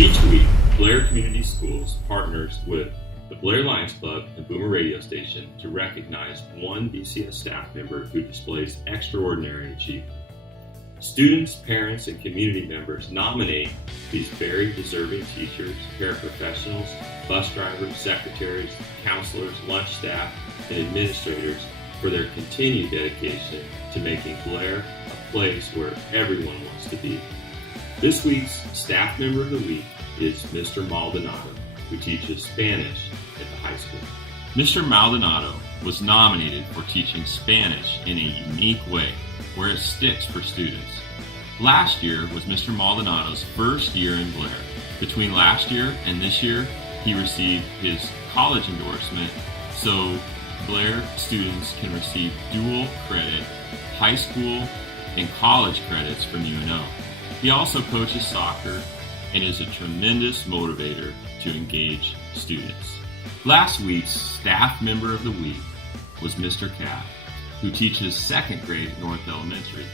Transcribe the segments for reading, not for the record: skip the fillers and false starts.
Each week, Blair Community Schools partners with the Blair Lions Club and Boomer Radio Station to recognize one BCS staff member who displays extraordinary achievement. Students, parents, and community members nominate these very deserving teachers, paraprofessionals, bus drivers, secretaries, counselors, lunch staff, and administrators for their continued dedication to making Blair a place where everyone wants to be. This week's Staff Member of the Week is Mr. Maldonado, who teaches Spanish at the high school. Mr. Maldonado was nominated for teaching Spanish in a unique way, where it sticks for students. Last year was Mr. Maldonado's first year in Blair. Between last year and this year, he received his college endorsement, so Blair students can receive dual credit, high school and college credits from UNO. He also coaches soccer and is a tremendous motivator to engage students. Last week's Staff Member of the Week was Mr. Cat, who teaches second grade at North Elementary.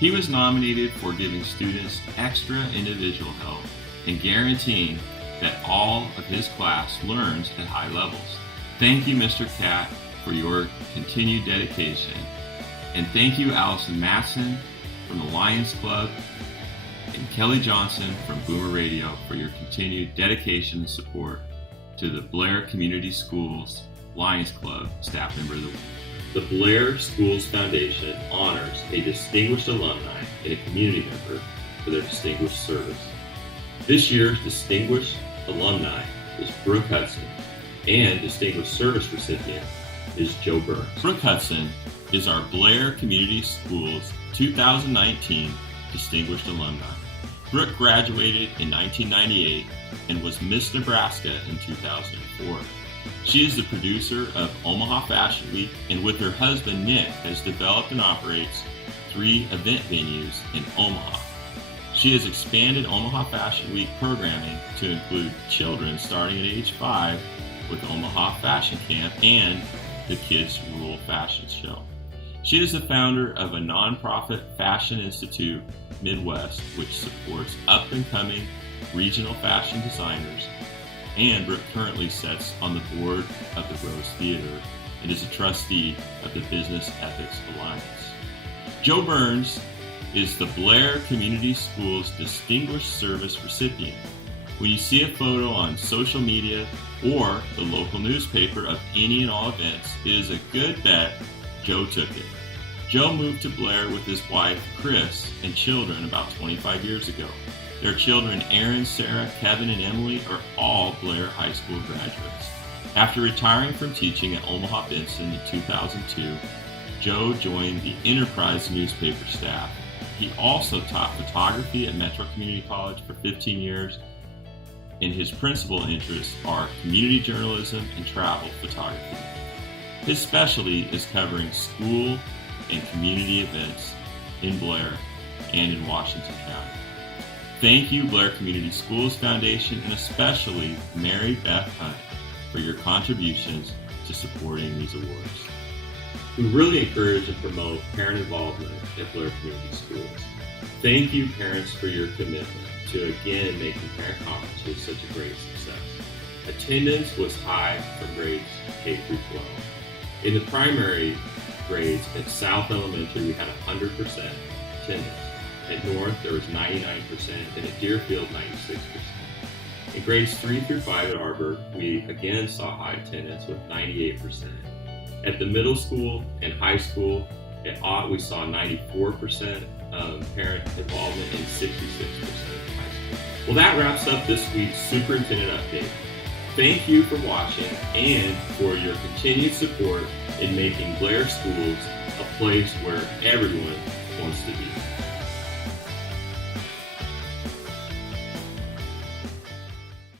He was nominated for giving students extra individual help and guaranteeing that all of his class learns at high levels. Thank you, Mr. Cat, for your continued dedication. And thank you, Allison Matson from the Lions Club and Kelly Johnson from Boomer Radio for your continued dedication and support to the Blair Community Schools Lions Club Staff Member of the Week. The Blair Schools Foundation honors a distinguished alumni and a community member for their distinguished service. This year's distinguished alumni is Brooke Hudson, and distinguished service recipient is Joe Burns. Brooke Hudson is our Blair Community Schools 2019 Distinguished Alumni. Brooke graduated in 1998 and was Miss Nebraska in 2004. She is the producer of Omaha Fashion Week, and with her husband Nick has developed and operates 3 event venues in Omaha. She has expanded Omaha Fashion Week programming to include children starting at age 5 with Omaha Fashion Camp and the Kids Rule Fashion Show. She is the founder of a nonprofit Fashion Institute Midwest, which supports up-and-coming regional fashion designers, and Brooke currently sits on the board of the Rose Theater and is a trustee of the Business Ethics Alliance. Joe Burns is the Blair Community Schools Distinguished Service recipient. When you see a photo on social media or the local newspaper of any and all events, it is a good bet Joe took it. Joe moved to Blair with his wife, Chris, and children about 25 years ago. Their children, Aaron, Sarah, Kevin, and Emily, are all Blair High School graduates. After retiring from teaching at Omaha Benson in 2002, Joe joined the Enterprise newspaper staff. He also taught photography at Metro Community College for 15 years, and his principal interests are community journalism and travel photography. His specialty is covering school and community events in Blair and in Washington County. Thank you, Blair Community Schools Foundation, and especially Mary Beth Hunt for your contributions to supporting these awards. We really encourage and promote parent involvement at Blair Community Schools. Thank you, parents, for your commitment to again making parent conferences such a great success. Attendance was high for grades K through 12. In the primary grades at South Elementary, we had 100% attendance. At North, there was 99%, and at Deerfield, 96%. In grades 3 through 5 at Arbor, we again saw high attendance with 98%. At the middle school and high school at Oct, we saw 94% parent involvement and 66% at high school. Well, that wraps up this week's Superintendent Update. Thank you for watching and for your continued support in making Blair Schools a place where everyone wants to be.